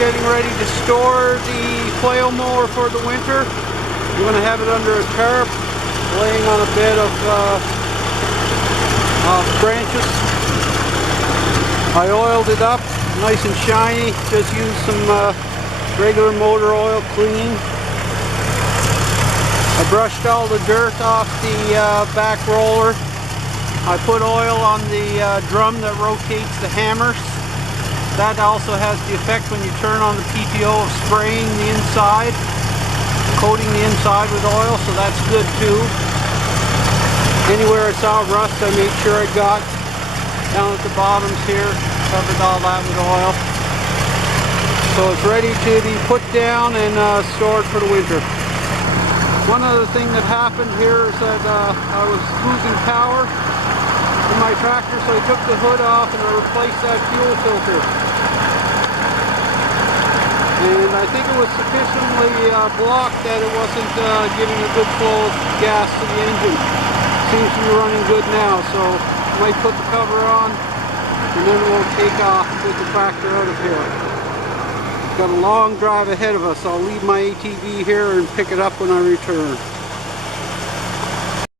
getting ready to store the flail mower for the winter. I'm going to have it under a tarp, laying on a bed of branches. I oiled it up, nice and shiny. Just used some regular motor oil, clean. I brushed all the dirt off the back roller. I put oil on the drum that rotates the hammers. That also has the effect when you turn on the PTO of spraying the inside, coating the inside with oil, so that's good too. Anywhere I saw rust, I made sure I got down at the bottoms here, covered all that with oil. So it's ready to be put down and stored for the winter. One other thing that happened here is that I was losing power in my tractor, so I took the hood off and I replaced that fuel filter. And I think it was sufficiently blocked that it wasn't giving a good flow of gas to the engine. Seems to be running good now, so I might put the cover on and then we'll take off with the tractor out of here. Got a long drive ahead of us. I'll leave my ATV here and pick it up when I return.